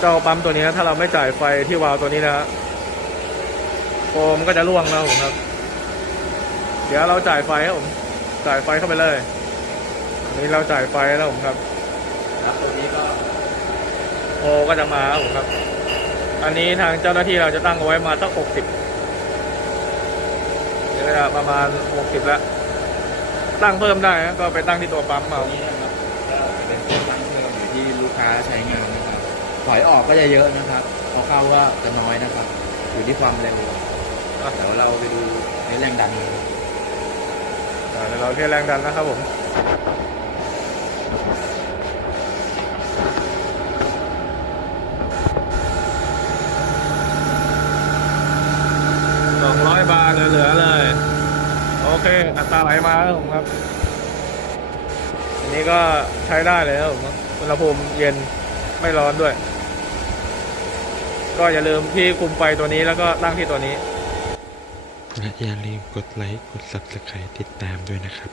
เจ้าปั๊มตัวนี้ถ้าเราไม่จ่ายไฟที่วาล์วตัวนี้นะฮะโฟมก็จะร่วงนะผมครับ เดี๋ยวเราจ่ายไฟครับผมจ่ายไฟเข้าไปเลยอันนี้เราจ่ายไฟแล้วผมครับครับตัวนี้ก็โอก็จะมาครับผมครับ อันนี้ทางเจ้าหน้าที่เราจะตั้งเอาไว้มาสักหกสิบเดี๋ยวจะประมาณหกสิบแล้วตั้งเพิ่มได้ก็ไปตั้งที่ตัวปั๊มเอาครับก็จะเป็นตั้งเพิ่มอยู่ที่ลูกค้าใช้งาน ถอยออกก็จะเยอะนะครับพอเข้าก็จะน้อยนะครับ อยู่ที่ความเร็วอะเดี๋ยวเราไปดูในแรงดันกันอ่าเดี๋ยวเราเทียบแรงดันนะครับผมสองร้อยบาทเหลือๆเลย โอเค อัตราไหลมาครับผมครับ อันนี้ก็ใช้ได้เลยครับผมอุณหภูมิเย็นไม่ร้อนด้วย ก็อย่าลืมที่คุมไฟตัวนี้แล้วก็ตั้งที่ตัวนี้ และอย่าลืมกดไลค์ กด Subscribe ติดตามด้วยนะครับ